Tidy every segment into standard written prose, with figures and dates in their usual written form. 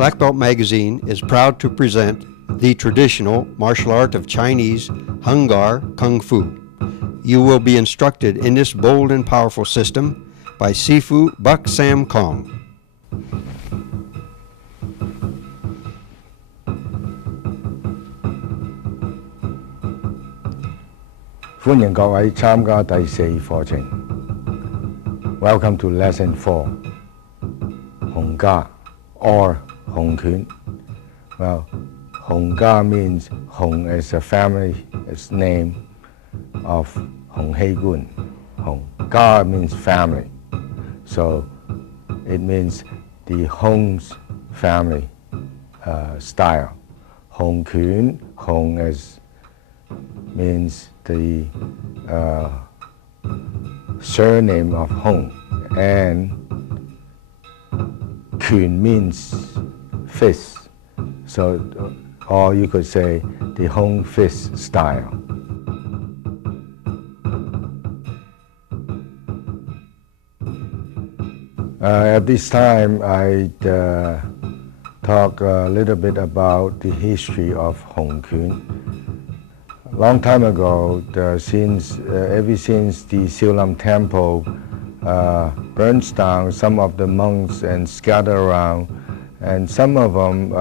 Black Belt Magazine is proud to present the traditional martial art of Chinese Hung Gar Kung Fu. You will be instructed in this bold and powerful system by Sifu Buck Sam Kong. 歡迎各位參加第4課程。Welcome to Lesson 4. Hung Gar or Hung Kuen. Well, Hung Gar means Hung is a family, it's name of Hung Hei Gun. Hung Gar means family, so it means the Hung's family style. Hung Kuen, Hung means the surname of Hung, and Kuen means fist, so or you could say the Hung fist style. At this time, I'd talk a little bit about the history of Hung Kuen. Long time ago, ever since the Siulam Temple burns down, some of the monks and scattered around, and some of them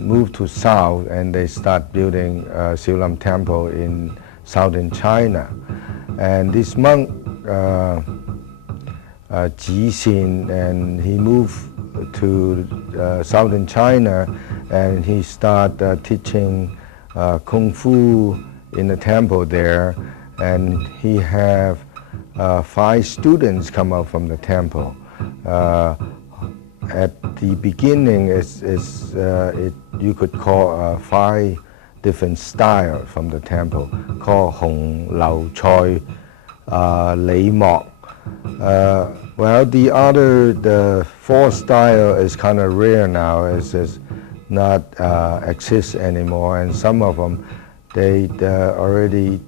moved to south, and they start building Siulam Temple in southern China. And this monk, Jixin, and he moved to southern China, and he started teaching Kung Fu in the temple there, and he have 5 students come out from the temple. At the beginning, you could call 5 different styles from the temple, called Hong, Lao, Choi, Lei, Mok. Well, the 4th style is kind of rare now. It's not exist anymore, and some of them they already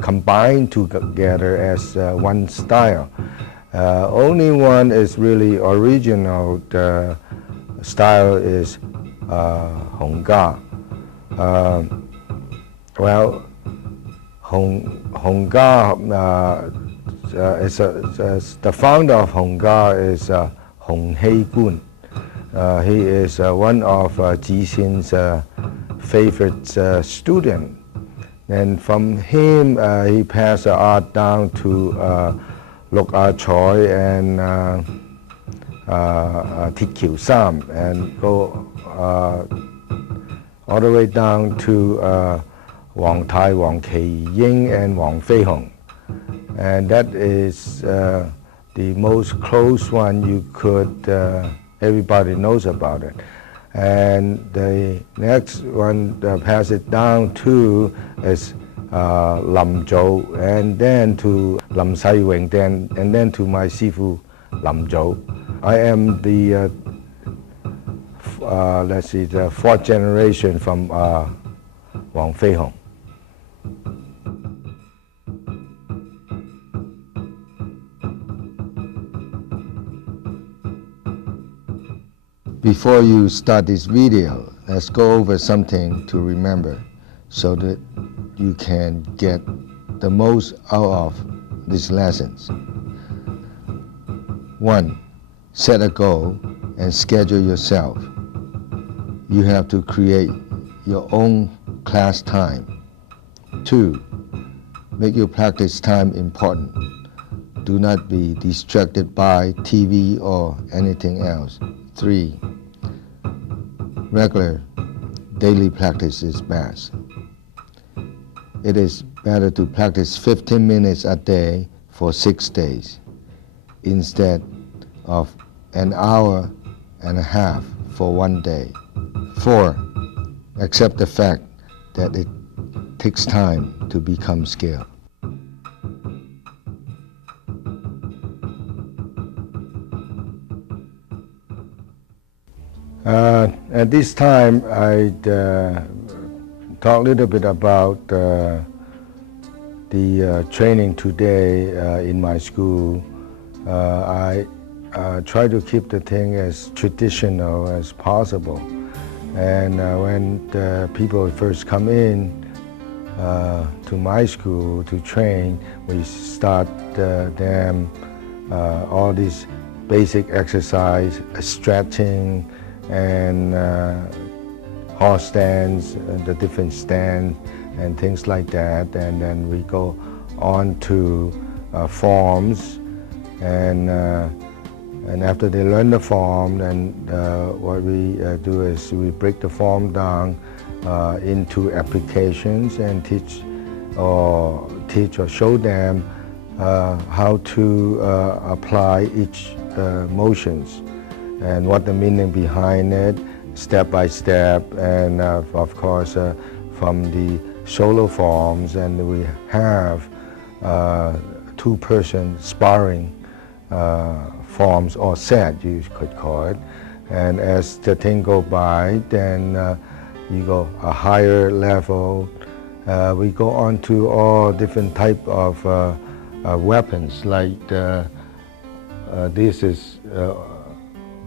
combined together as one style. Only one is really original. The style is Hung Gar. Well, Hung Gar the founder of Hung Gar is Hung Hei Gun. He is one of Jixin's favorite students, and from him he passed the art down to Luk Choi and Tik Kiu Sam, and go all the way down to Wang Tai, Wang Kei Ying, and Wang Fei Hong. And that is the most close one you could, everybody knows about it. And the next one pass it down to is Lam Zhou, and then to Lam Sai Wing, and then to my Sifu Lam Zhou. I am the, the 4th generation from Wang Fei Hong. Before you start this video, let's go over something to remember so that you can get the most out of these lessons. 1. Set a goal and schedule yourself. You have to create your own class time. 2. Make your practice time important. Do not be distracted by TV or anything else. 3. Regular daily practice is best. It is better to practice 15 minutes a day for 6 days instead of an hour and a half for 1 day. 4. Accept the fact that it takes time to become skilled. At this time, I'd talk a little bit about the training today in my school. I try to keep the thing as traditional as possible. And when the people first come in to my school to train, we start them all these basic exercise, stretching, and horse stands, the different stands, and things like that. And then we go on to forms, and after they learn the form, then what we do is we break the form down into applications and teach or show them how to apply each motions and what the meaning behind it, step by step, and of course from the solo forms, and we have two-person sparring forms or set, you could call it. And as the thing go by, then you go a higher level. We go on to all different type of weapons, like this is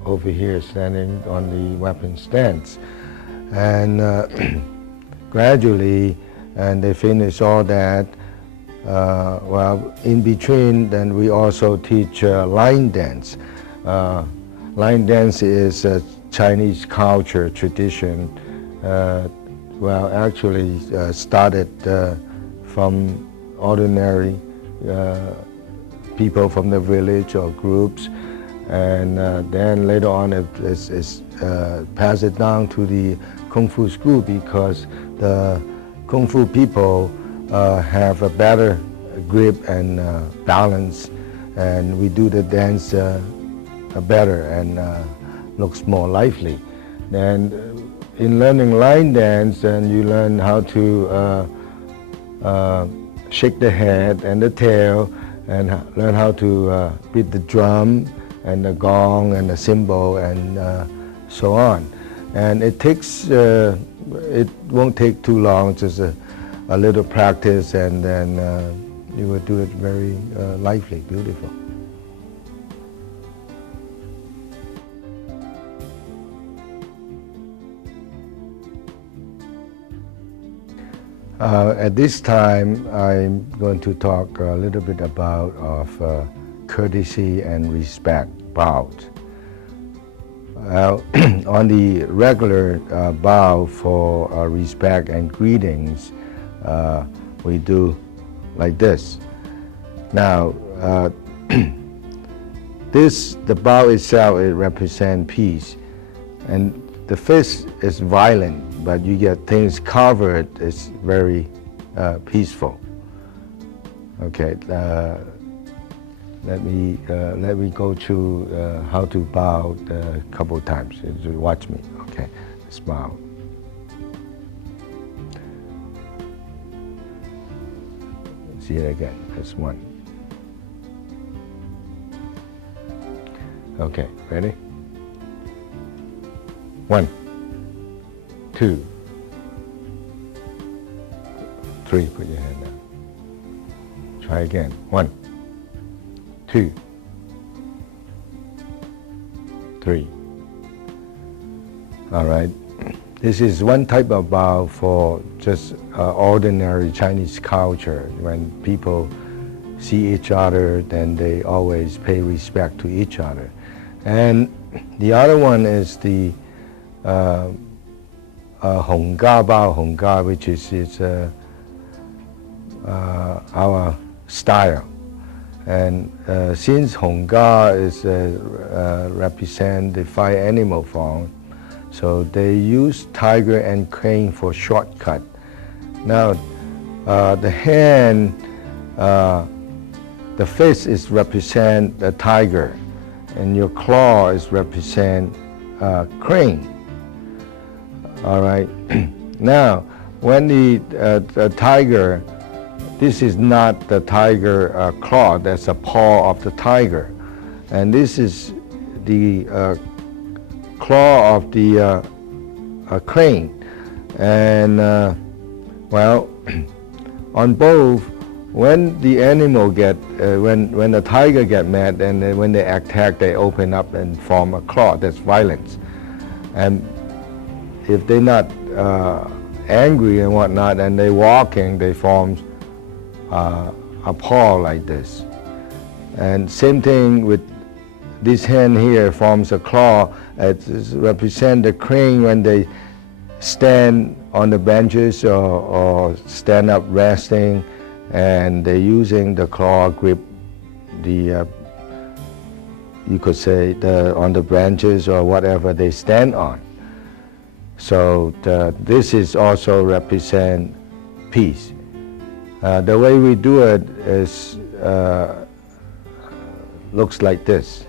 over here standing on the weapon stance. And gradually, and they finish all that, well, in between, then we also teach line dance. Line dance is a Chinese culture tradition. Well, actually started from ordinary people from the village or groups, and then later on it's passed it down to the Kung Fu school, because the Kung Fu people have a better grip and balance, and we do the dance better and looks more lively. And in learning line dance, and you learn how to shake the head and the tail, and learn how to beat the drum and the gong and the cymbal, and so on. And it takes, it won't take too long, just a little practice, and then you will do it very lively, beautiful. At this time, I'm going to talk a little bit about courtesy and respect, bow. On the regular bow for respect and greetings, we do like this. Now, the bow itself, it represents peace, and the fist is violent, but you get things covered, it's very peaceful. Okay, let me go through how to bow a couple of times. Watch me. Okay, let's bow. See it again. That's one. Okay, ready? 1, 2, 3. Put your hand down. Try again. 1, 2, 3. All right. This is one type of bow for just ordinary Chinese culture. When people see each other, then they always pay respect to each other. And the other one is the Hong Ga Bao, Hong Ga, which is our style. And since Hong Ga is represent the 5 animal form, so they use tiger and crane for shortcut. Now, the hand, the fist is represent the tiger, and your claw is represent crane. All right. Now, when the tiger, this is not the tiger claw, that's a paw of the tiger. And this is the claw of the crane. And well, on both, when the animal when the tiger get mad, and then when they attack, they open up and form a claw. That's violence. And if they're not angry and whatnot, and they're walking, they form a paw like this. And same thing with this hand here, forms a claw. It represents the crane when they stand on the benches or stand up resting, and they're using the claw grip, you could say, on the branches or whatever they stand on. So this is also represent peace. The way we do it is looks like this.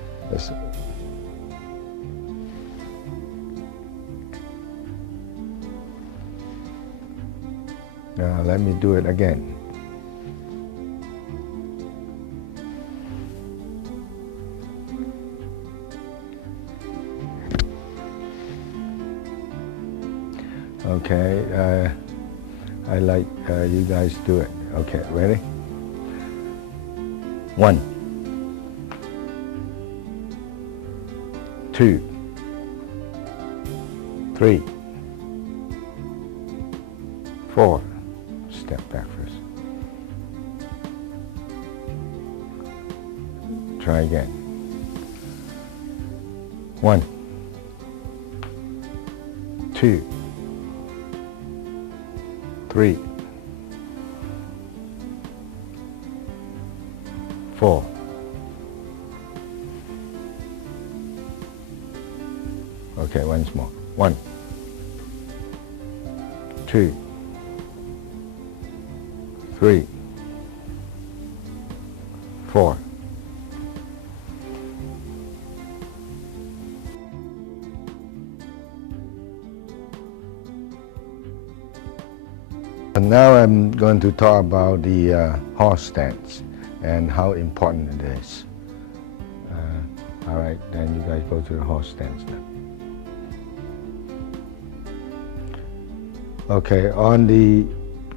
Now let me do it again. Okay, I like you guys do it. Okay, ready? 1, 2, 3, 4. Step back first. Try again. 1, 2, 3, 4. Okay, once more. 1, 2, 3, 4. And now I'm going to talk about the horse stance and how important it is. All right, then you guys go to the horse stance now. Okay, on the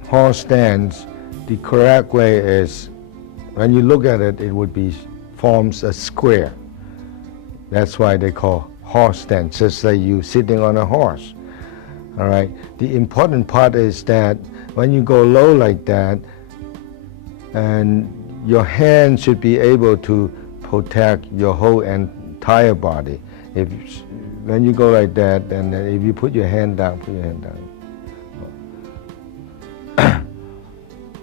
horse stance, the correct way is, when you look at it, it would be forms a square. That's why they call horse stance, just like you sitting on a horse. All right. The important part is that when you go low like that, and your hand should be able to protect your whole entire body. When you go like that, and if you put your hand down, put your hand down.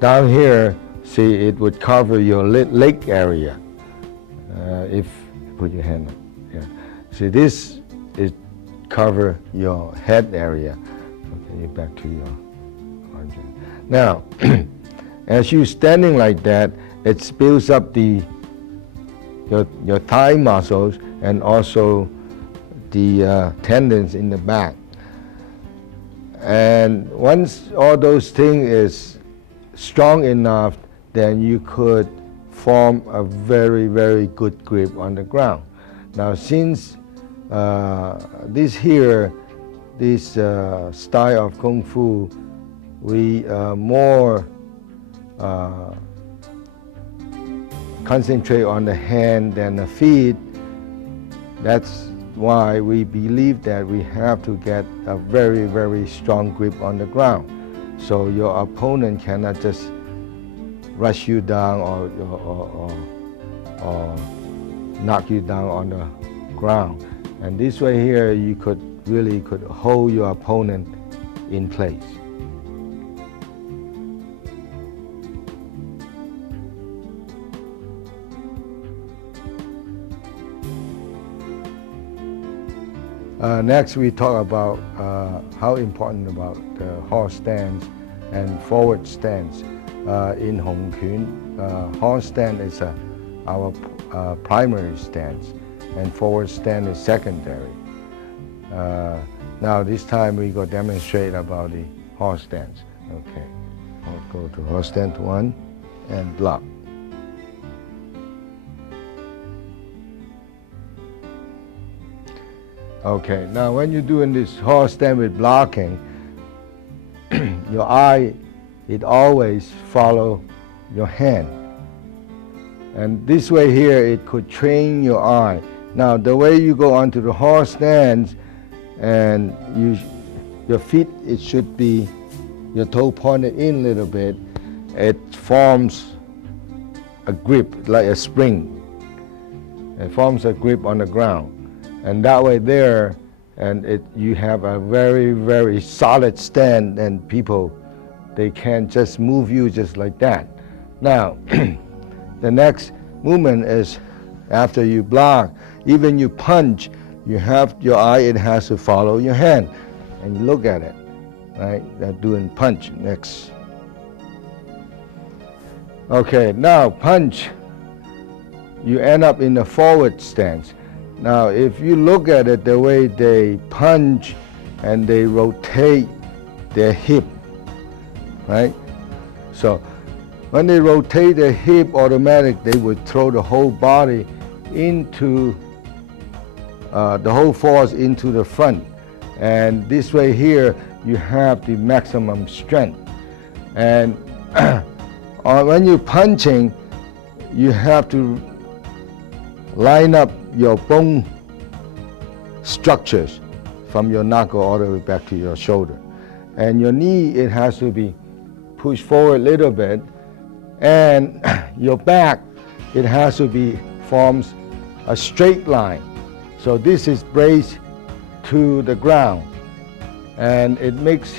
Down here, see, it would cover your leg area. If you put your hand up, yeah. See, this is cover your head area. Okay, back to your origin. Now, as you're standing like that, it builds up your thigh muscles and also the tendons in the back. And once all those things is strong enough, then you could form a very, very good grip on the ground. Now, since this style of Kung Fu, we more concentrate on the hand than the feet. That's why we believe that we have to get a very, very strong grip on the ground. So your opponent cannot just rush you down or knock you down on the ground. And this way here, you could really hold your opponent in place. Next, we talk about how important about the horse stance and forward stance. In Hong Kuen, horse stance is our primary stance, and forward stance is secondary. Now this time we go demonstrate about the horse stance. Okay, I'll go to horse stance 1 and block. Okay, now when you're doing this horse stance with blocking, your eye, it always follow your hand. And this way here, it could train your eye. Now, the way you go onto the horse stance, and your feet, it should be your toe pointed in a little bit. It forms a grip like a spring. It forms a grip on the ground. And that way there, and you have a very, very solid stand, and people, they can't just move you just like that. Now, the next movement is after you block, even you punch, you have your eye, it has to follow your hand. And you look at it, right? They're doing punch next. Okay, now punch, you end up in the forward stance. Now, if you look at it, the way they punch and they rotate their hip, right? So when they rotate their hip, automatic, they would throw the whole body into, the whole force into the front. And this way here, you have the maximum strength. And when you're punching, you have to line up your bone structures from your knuckle all the way back to your shoulder. And your knee, it has to be pushed forward a little bit. And your back, it has to be, forms a straight line. So this is braced to the ground. And it makes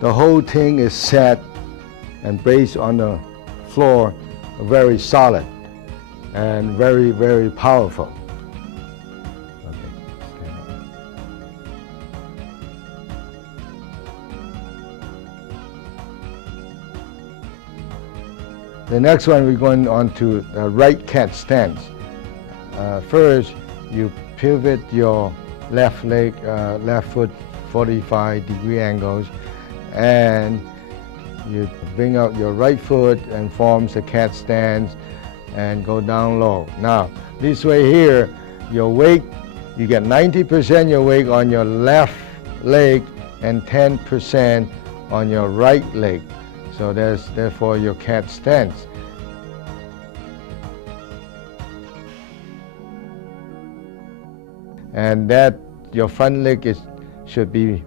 the whole thing is set and braced on the floor, very solid and very, very powerful. Okay, stand up. The next one, we're going on to the right cat stance. First, you pivot your left leg, left foot 45-degree angles, and you bring out your right foot and forms a cat stance and go down low. Now, this way here, your weight, you get 90% your weight on your left leg and 10% on your right leg. So therefore your cat stance. And that your front leg should be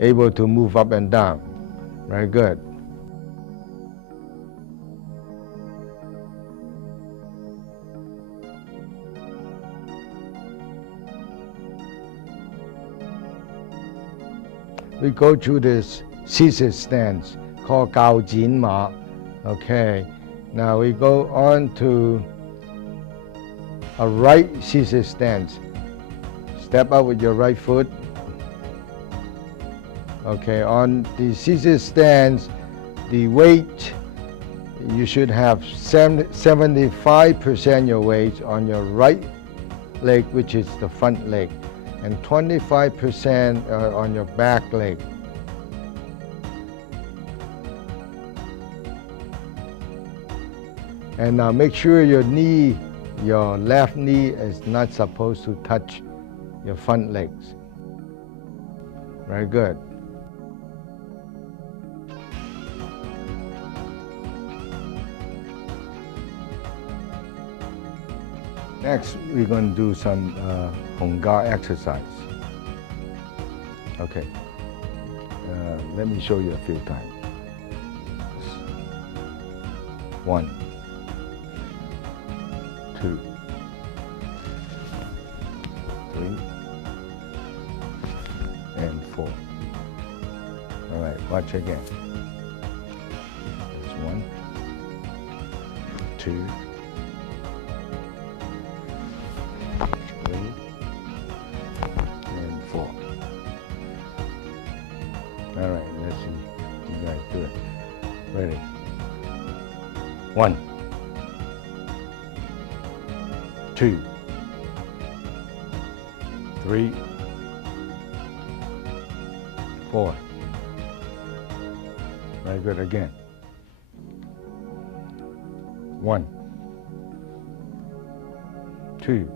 able to move up and down. Very good. We go through this scissors stance called Gao Jin Ma. Okay, now we go on to a right scissors stance. Step out with your right foot. Okay, on the scissors stance, the weight, you should have 75% your weight on your right leg, which is the front leg, and 25% on your back leg. And now make sure your knee, your left knee is not supposed to touch your front legs. Very good. Next, we're going to do some Hongar exercise. Okay, let me show you a few times. 1, 2, 3, and 4. All right, watch again. That's 1, 2, 3, and 4. All right, let's see you guys do it. Ready? 1, 2, 3, 4. Very good. Again. 1, 2,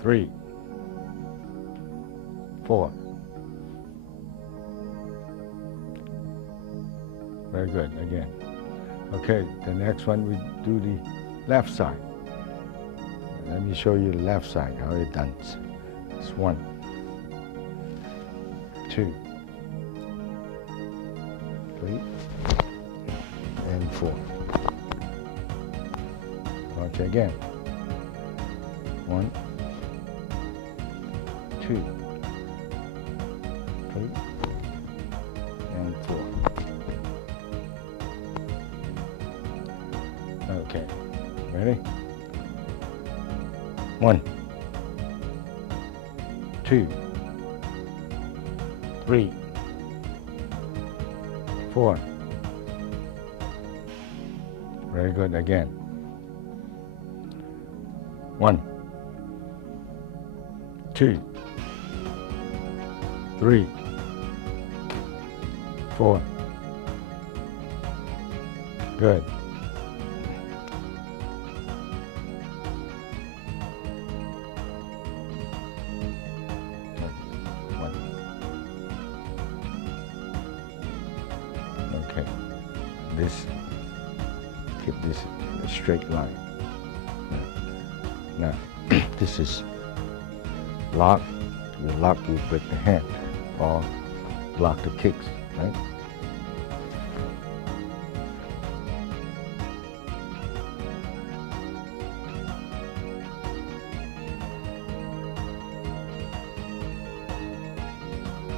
3, 4. Very good. Again. Okay, the next one we do the left side. Let me show you the left side, how it done. It's 1, 2, 3, and 4. Watch again. 1, 2, 3, and 4. Okay, ready? 1, 2, 3, 4. Very good. Again. 1, 2, 3, 4. Good. Okay, keep this in a straight line. Now, this is lock. You lock, you break the hand, or block the kicks, right?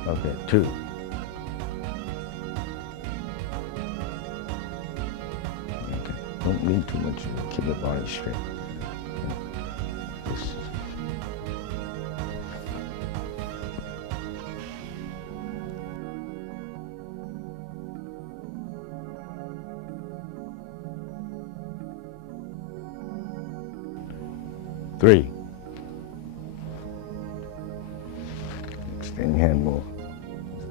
Okay, 2. Okay, don't lean too much. Keep the body straight. This. 3. Extend your hand more.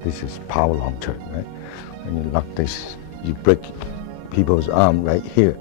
This is power launcher, right? When you lock this, you break people's arm right here.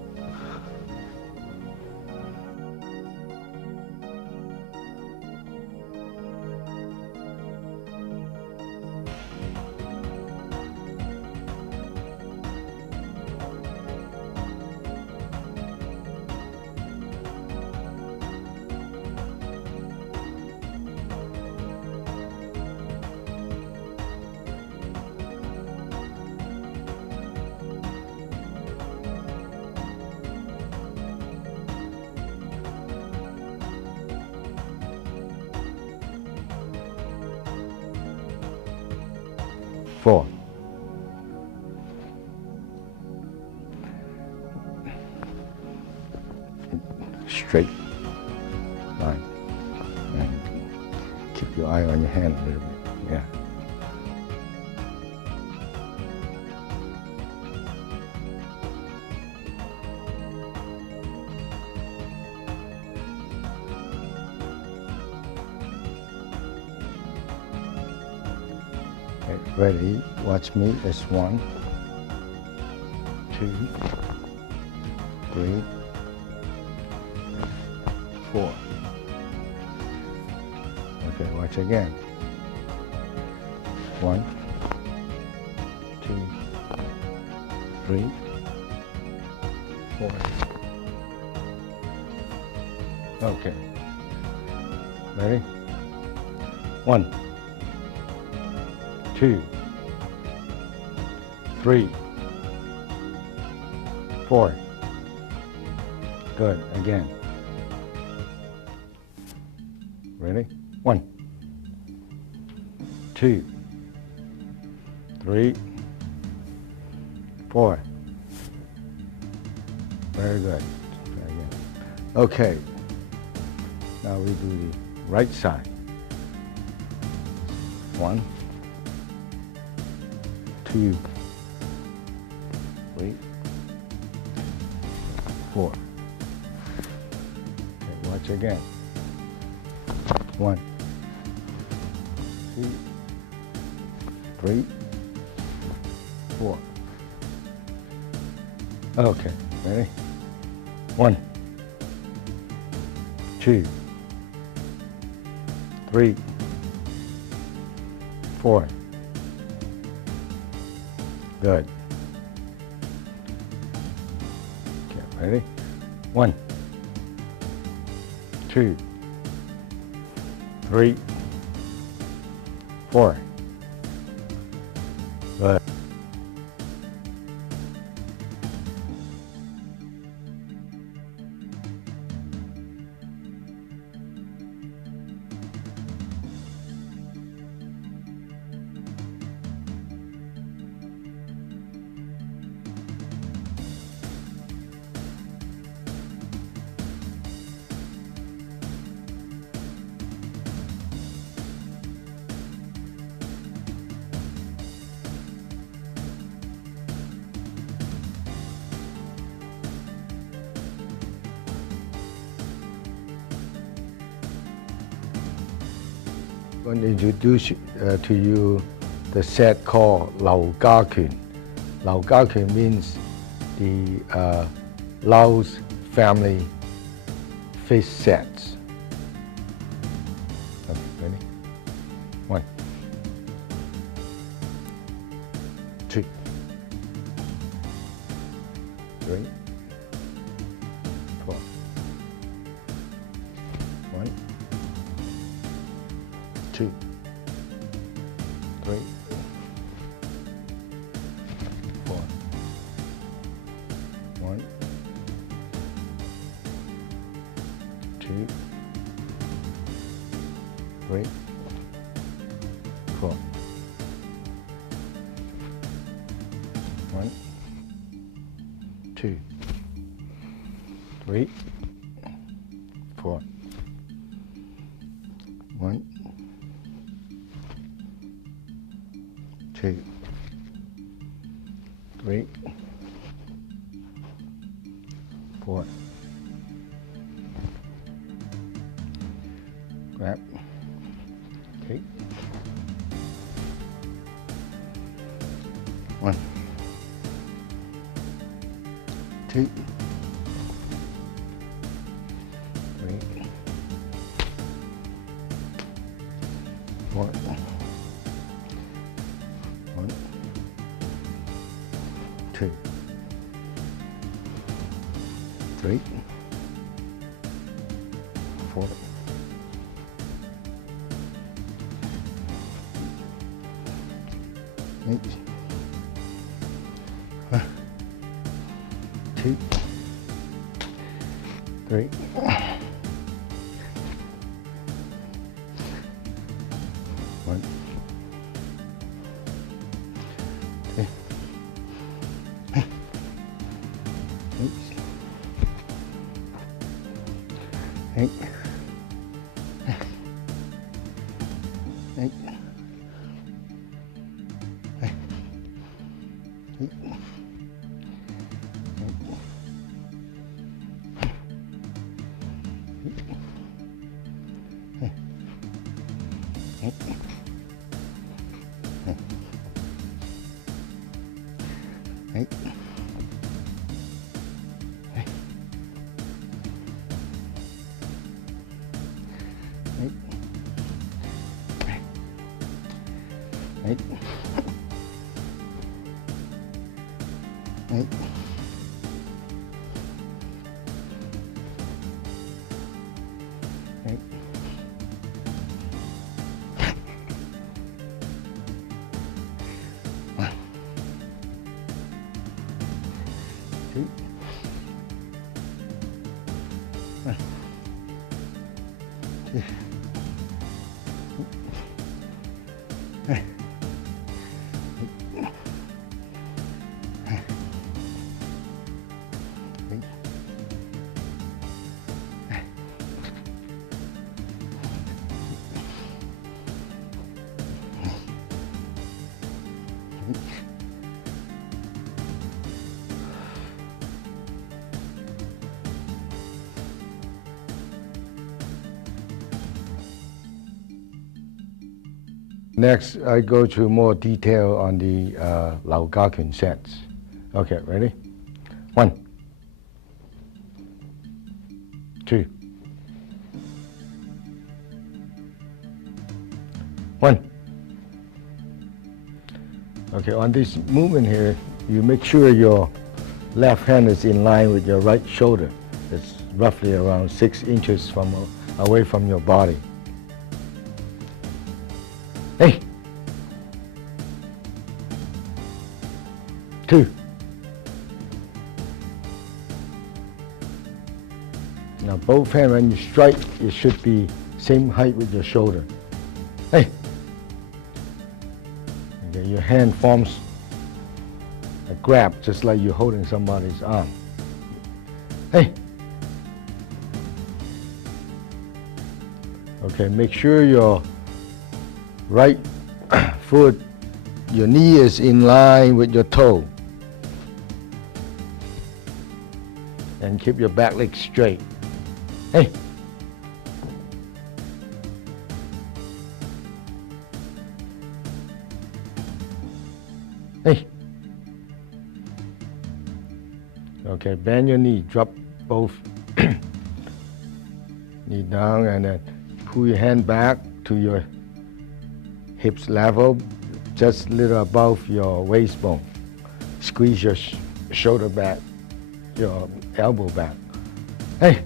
4. Straight line. And keep your eye on your hand a little bit. Yeah. Okay, ready? Watch me. It's 1, 2, 3, 4. Okay, watch again. 1, 2, 3, 4. Okay. Ready? 1, 2, 3, 4. Good. Again. Ready? 1, 2, 3, 4. Very good. Try again. Okay. Now we do the right side. 1, 2, 3, 4. Okay, watch again. 1, 2, 3, 4. Okay, ready? 1, 2, 3, 4. Good. Ready? 1, 2, 3, 4. Good. I'm going to introduce to you the set called Lao Ga Kuen. Lao Ga Kuen means the Lao's family fist sets. Okay, ready? 1, 2, 3, 4. 1, 2, 3, 4. 1, 2, 3, 4. 1, 2, 3, 4. 1, 2, 3, 4. Grab. Take. 1, 2, 3, 4. 1, 2, 3, 4. 8. 2, 3. 1, 2, 8, 8, Next, I go to more detail on the Lao Ga Kuen sets. Okay, ready? 1, 2, 1. Okay, on this movement here, you make sure your left hand is in line with your right shoulder. It's roughly around 6 inches away from your body. Hey. 2. Now both hands, when you strike, it should be same height with your shoulder. Hey. Okay, your hand forms a grab, just like you're holding somebody's arm. Hey. Okay, make sure your right foot, your knee is in line with your toe. And keep your back leg straight. Hey. Hey. Okay, bend your knee, drop both knee down, and then pull your hand back to your hips level, just a little above your waist bone. Squeeze your shoulder back, your elbow back. Hey.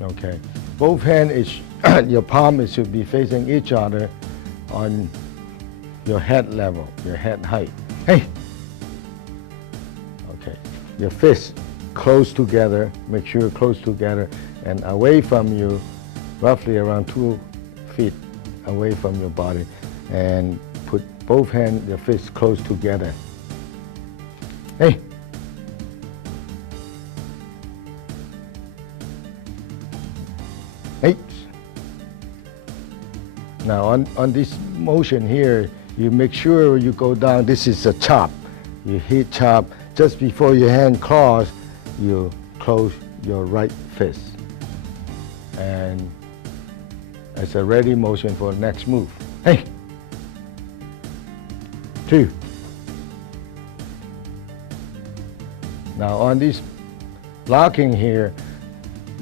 Okay, both hands, your palm should be facing each other on your head level, your head height. Hey. Okay, your fists close together, make sure close together and away from you, roughly around 2 feet away from your body, and put both hands, your fists close together. Hey. Eight. Now on this motion here, you make sure you go down. This is a chop. You hit chop just before your hand cross. You close your right fist, and it's a ready motion for the next move. Hey. 2. Now on this blocking here,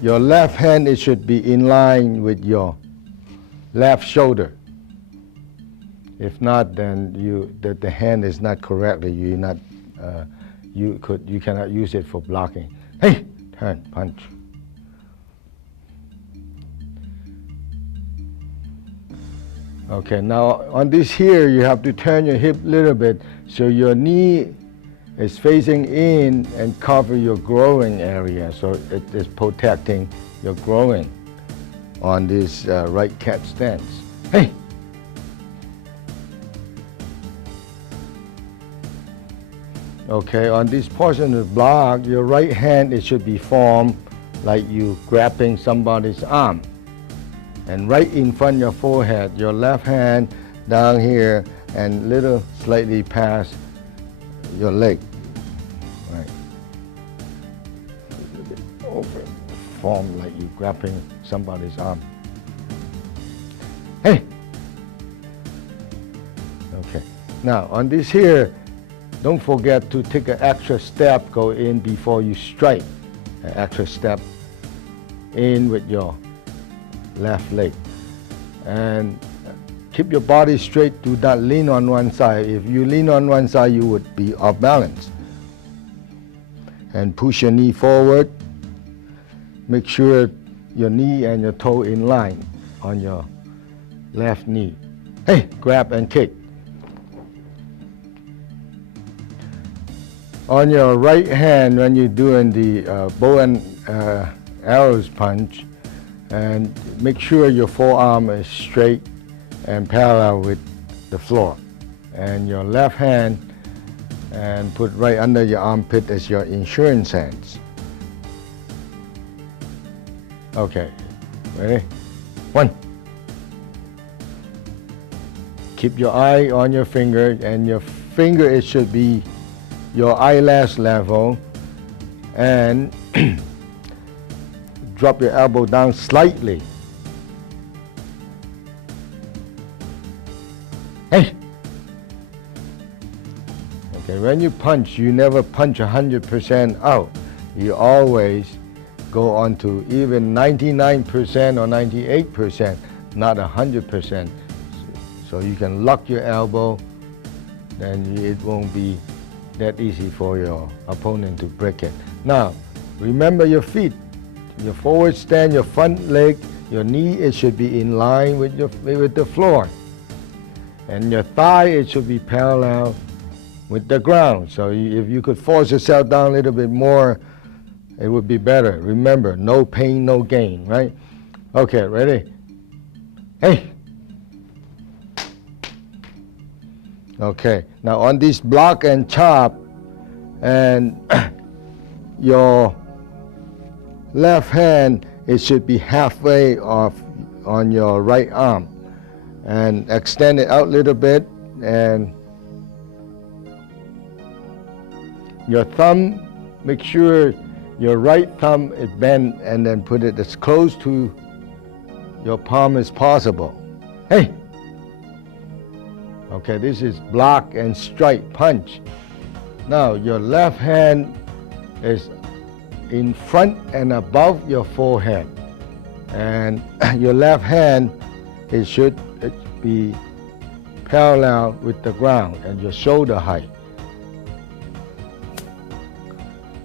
your left hand, it should be in line with your left shoulder. If not, then the hand is not correctly. You cannot use it for blocking. Hey, turn, punch. Okay, now on this here, you have to turn your hip a little bit so your knee is facing in and cover your groin area, so it is protecting your groin on this right cat stance. Hey. Okay, on this portion of the block, your right hand, it should be formed like you grabbing somebody's arm. And right in front of your forehead, your left hand down here and little slightly past your leg. Right. A little bit over, form like you grabbing somebody's arm. Hey. Okay. Now on this here, don't forget to take an extra step, go in before you strike. An extra step in with your left leg. And keep your body straight, do not lean on one side. If you lean on one side, you would be off balance. And push your knee forward. Make sure your knee and your toe in line on your left knee. Hey, grab and kick. On your right hand, when you're doing the bow and arrows punch, and make sure your forearm is straight and parallel with the floor. And your left hand, and put right under your armpit as your insurance hands. Okay, ready? 1. Keep your eye on your finger, and your finger, it should be your eyelash level, and drop your elbow down slightly. Hey. Okay, when you punch, you never punch 100% out. You always go on to even 99% or 98%, not 100%. So you can lock your elbow, then it won't be that easy for your opponent to break it. Now, remember your feet. Your forward stand, your front leg, your knee, it should be in line with the floor. And your thigh, it should be parallel with the ground. So if you could force yourself down a little bit more, it would be better. Remember, no pain, no gain, right? Okay, ready? Hey! Okay, now on this block and chop, and your left hand, it should be halfway off on your right arm. And extend it out a little bit, and your thumb, make sure your right thumb is bent, and then put it as close to your palm as possible. Hey! Okay, this is block and strike punch. Now your left hand is in front and above your forehead, and your left hand, it should be parallel with the ground and your shoulder height.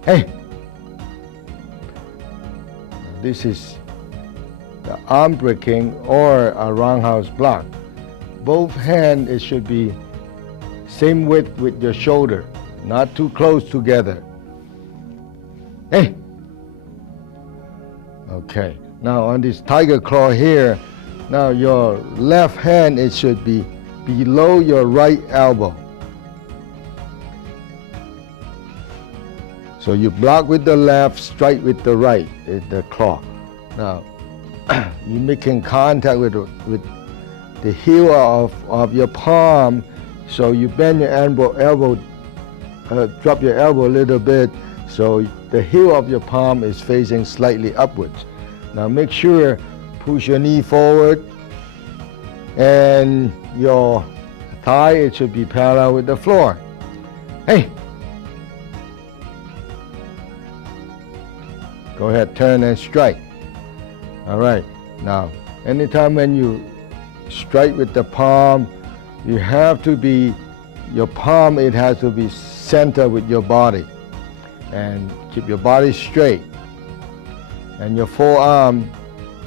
Hey! This is the arm breaking or a roundhouse block. Both hands, it should be same width with your shoulder, not too close together. Hey! Okay, now on this tiger claw here, now your left hand, it should be below your right elbow. So you block with the left, strike with the right, the claw. Now, you're making contact with the heel of your palm, so you bend your elbow, drop your elbow a little bit, so the heel of your palm is facing slightly upwards. Now make sure, push your knee forward, and your thigh, it should be parallel with the floor. Hey! Go ahead, turn and strike. All right, now, anytime when you strike with the palm, you have to be, your palm, it has to be center with your body. And keep your body straight. And your forearm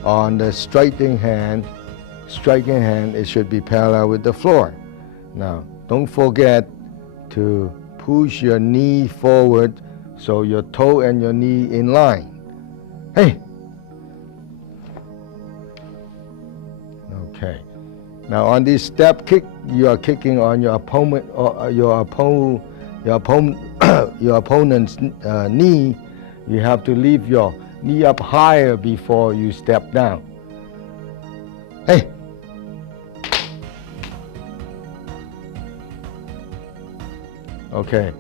on the striking hand, it should be parallel with the floor. Now, don't forget to push your knee forward so your toe and your knee in line. Hey! Okay. Now on this step kick, you are kicking on your opponent or your opponent's knee. You have to leave your knee up higher before you step down. Hey! Okay.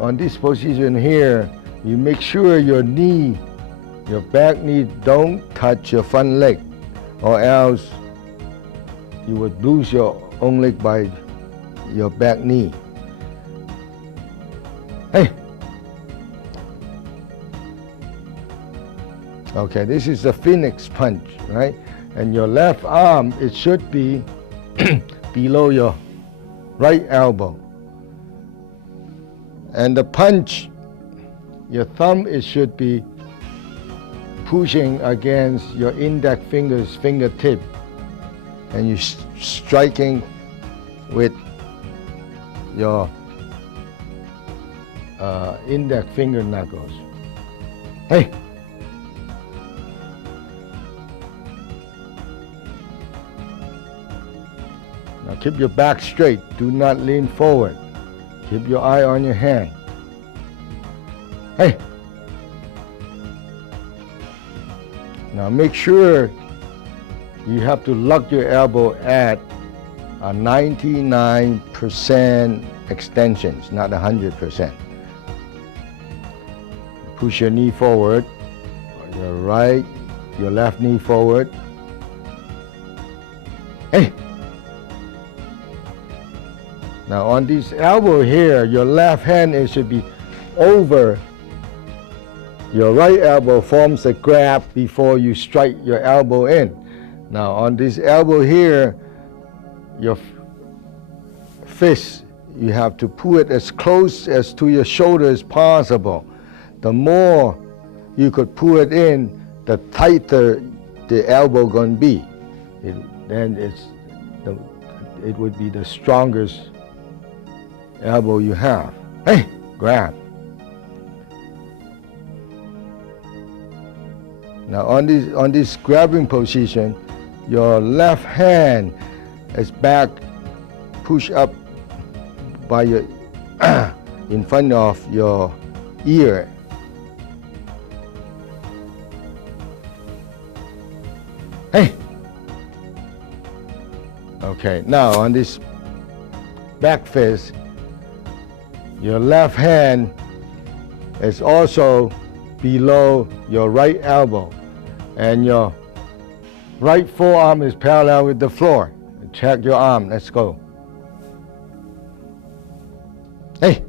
On this position here, you make sure your knee, your back knee, don't touch your front leg, or else you would lose your own leg by your back knee. Hey! Okay, this is the phoenix punch, right? And your left arm, it should be below your right elbow. And the punch, your thumb, it should be pushing against your index finger's fingertip, and you're striking with your index finger knuckles. Hey! Now keep your back straight. Do not lean forward. Keep your eye on your hand. Hey! Now make sure you have to lock your elbow at a 99% extensions, not 100%. Push your knee forward, your left knee forward. Hey! Now on this elbow here, your left hand, it should be over your right elbow, forms a grab before you strike your elbow in. Now on this elbow here, your fist, you have to pull it as close as to your shoulder as possible. The more you could pull it in, the tighter the elbow gonna be. Then it would be the strongest elbow you have. Hey, grab. Now on this grabbing position, your left hand is back, push up by your in front of your ear. Hey. Okay, now on this back fist, your left hand is also below your right elbow, and your right forearm is parallel with the floor. Check your arm, let's go. Hey.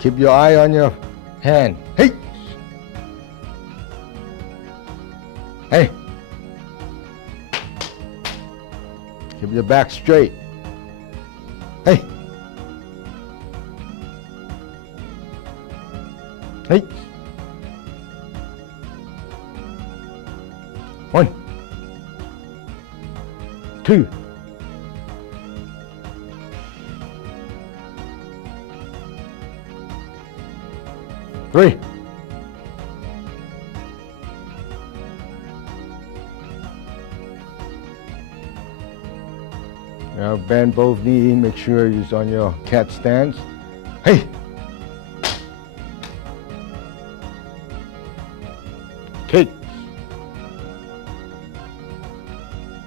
Keep your eye on your hand. Hey. Hey. Keep your back straight. Hey. Hey. 1, 2. 3. Now bend both knees, make sure you're on your cat stance. Hey! Kick.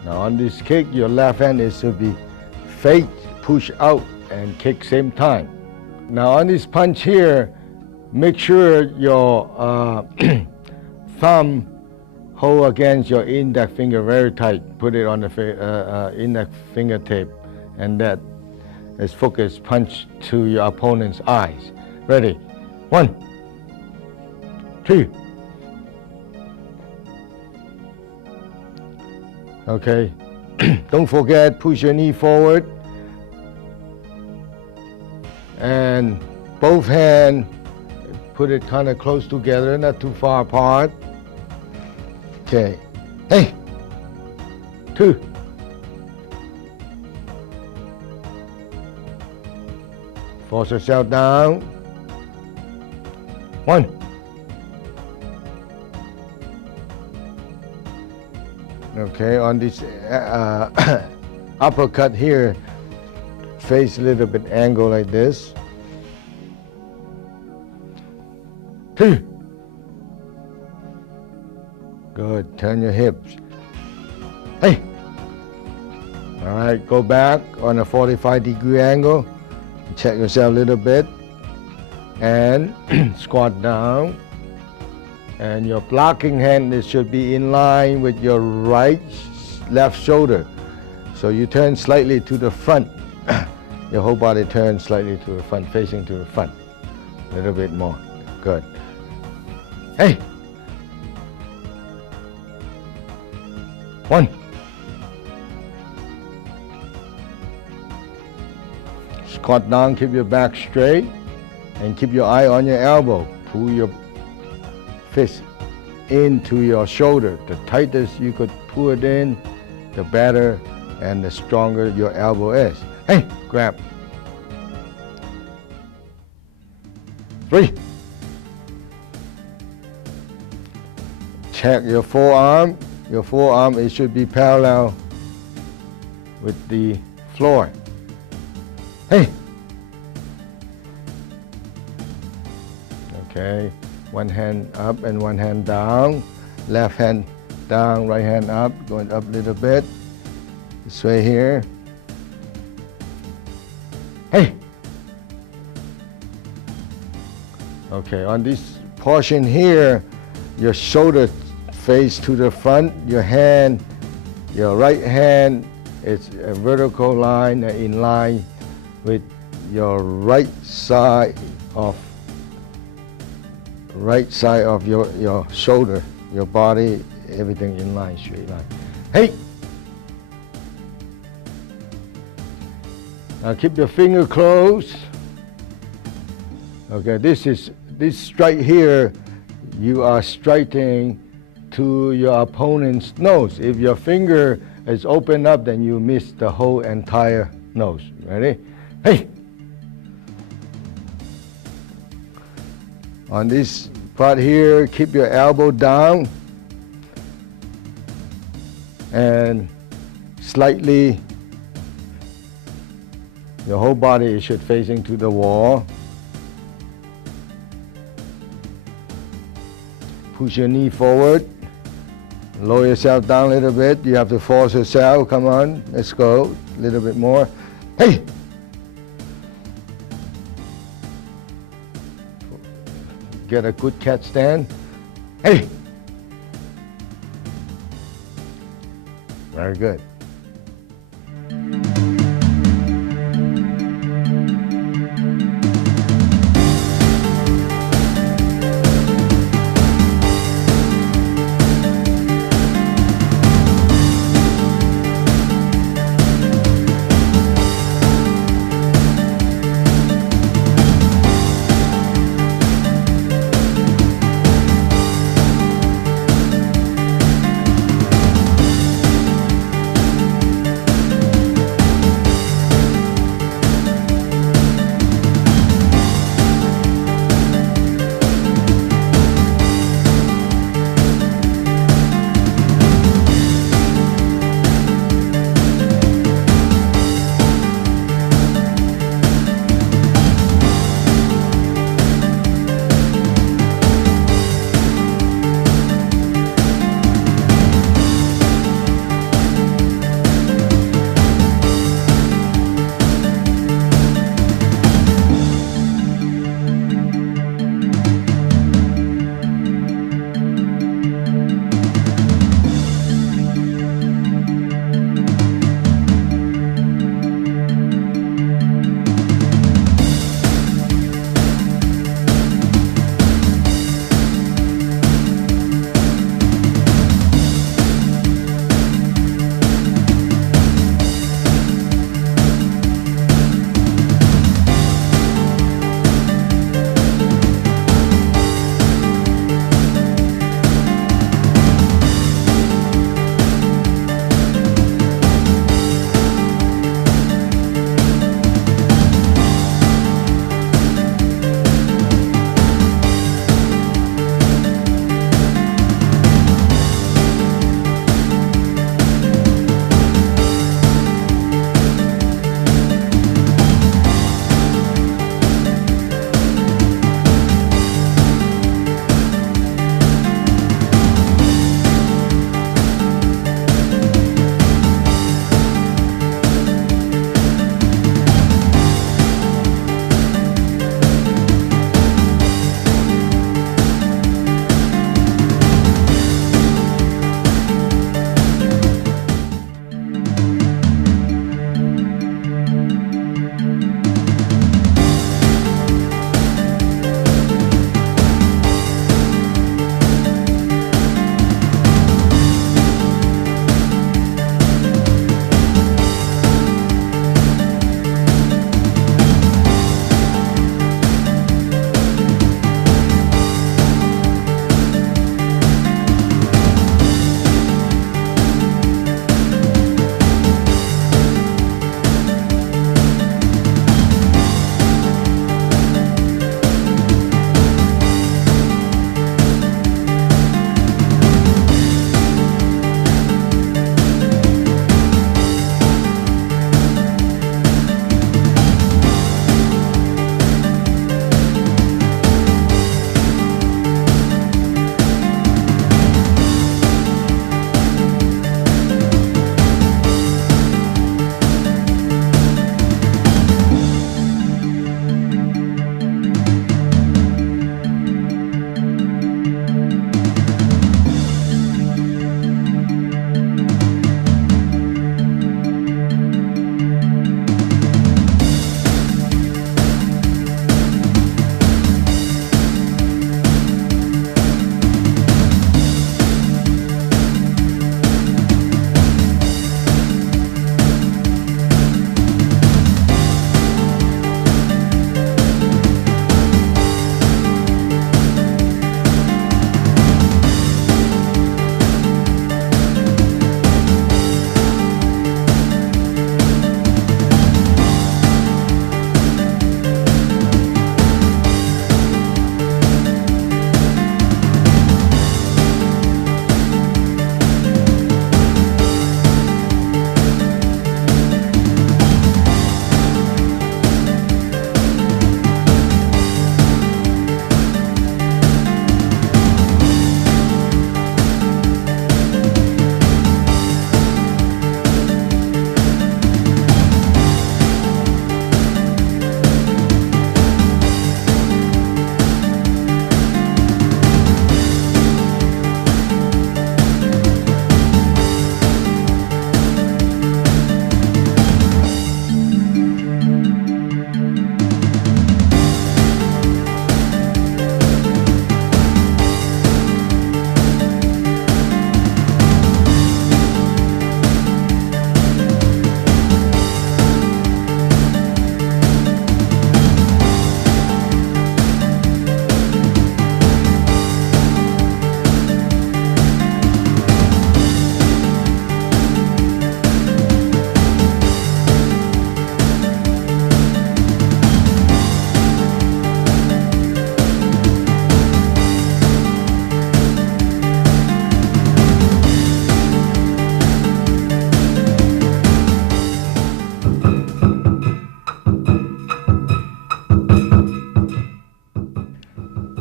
Now on this kick, your left hand is to be fake, push out, and kick same time. Now on this punch here, make sure your thumb hold against your index finger very tight. Put it on the index fingertip, and that is focused punch to your opponent's eyes. Ready? 1, 2. Okay. Don't forget, push your knee forward, and both hands put it kind of close together, not too far apart. Okay. Hey. 2. Force yourself down. 1. Okay, on this uppercut here, face a little bit angle like this. 2. Good, turn your hips. Hey. All right, go back on a 45-degree angle. Check yourself a little bit. And squat down. And your blocking hand should be in line with your left shoulder. So you turn slightly to the front. Your whole body turns slightly to the front, facing to the front. A little bit more. Good. Hey. 1. Squat down, keep your back straight, and keep your eye on your elbow. Pull your fist into your shoulder. The tightest you could pull it in, the better and the stronger your elbow is. Hey, grab. 3. Check your forearm. Your forearm, it should be parallel with the floor. Hey. Okay. One hand up and one hand down. Left hand down, right hand up, going up a little bit. This way here. Hey. Okay, on this portion here, your shoulder face to the front, your right hand is a vertical line in line with your right side of your shoulder, your body, everything in line, straight line. Hey! Now keep your finger closed. Okay, this strike here, you are striking to your opponent's nose. If your finger is open up, then you miss the whole entire nose. Ready? Hey! On this part here, keep your elbow down and slightly, your whole body should facing to the wall. Push your knee forward. Lower yourself down a little bit. You have to force yourself. Come on, let's go. A little bit more. Hey! Get a good cat stand. Hey! Very good.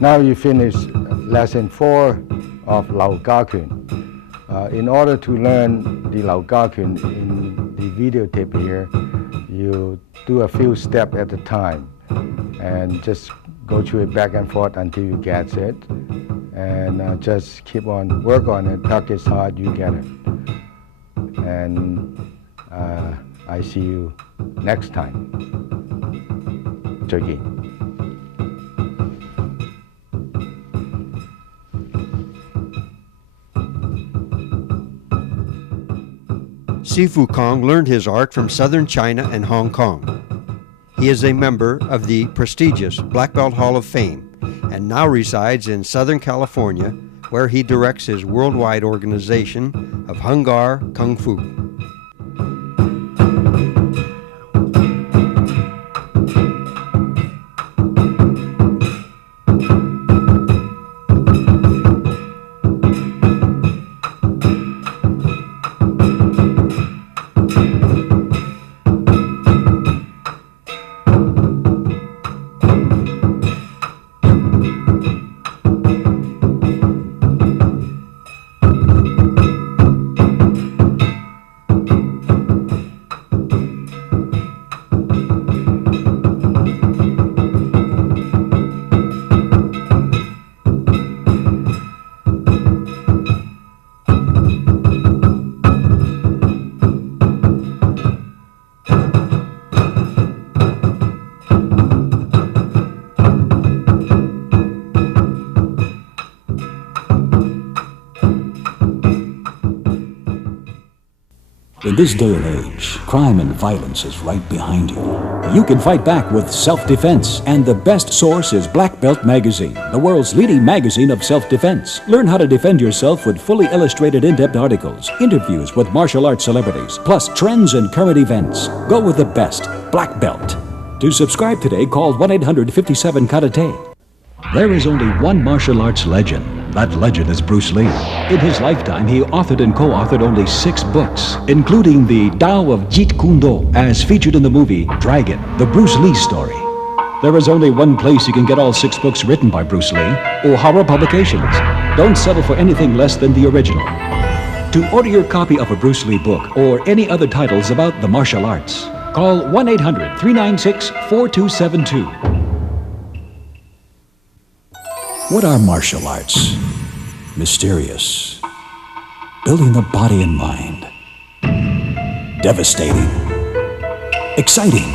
Now you finish lesson 4 of Lao Ga Kuen. In order to learn the Lao Ga Kuen in the videotape here, you do a few steps at a time and just go through it back and forth until you get it, and just keep on work on it, practice hard, you get it. And I see you next time. 再見。Sifu Kong learned his art from southern China and Hong Kong. He is a member of the prestigious Black Belt Hall of Fame and now resides in Southern California, where he directs his worldwide organization of Hung Gar Kung Fu. In this day and age, crime and violence is right behind you. You can fight back with self-defense, and the best source is Black Belt Magazine, the world's leading magazine of self-defense. Learn how to defend yourself with fully illustrated in-depth articles, interviews with martial arts celebrities, plus trends and current events. Go with the best, Black Belt. To subscribe today, call 1-800-57-KARATE. There is only one martial arts legend. That legend is Bruce Lee. In his lifetime, he authored and co-authored only 6 books, including the Tao of Jeet Kune Do, as featured in the movie Dragon, the Bruce Lee story. There is only one place you can get all 6 books written by Bruce Lee: O'Hara Publications. Don't settle for anything less than the original. To order your copy of a Bruce Lee book or any other titles about the martial arts, call 1-800-396-4272. What are martial arts? Mysterious. Building the body and mind. Devastating. Exciting.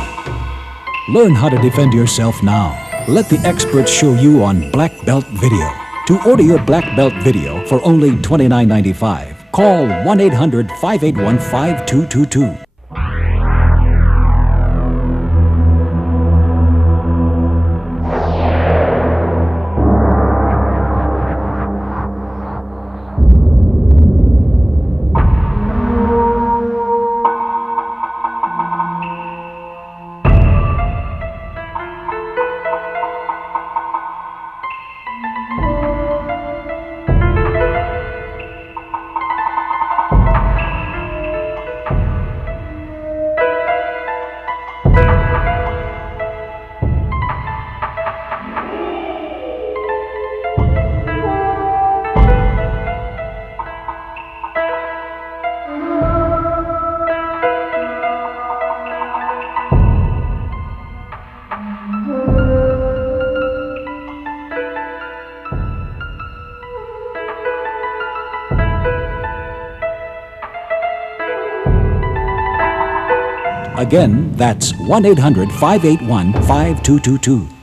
Learn how to defend yourself now. Let the experts show you on Black Belt Video. To order your Black Belt Video for only $29.95, call 1-800-581-5222. Again, that's 1-800-581-5222.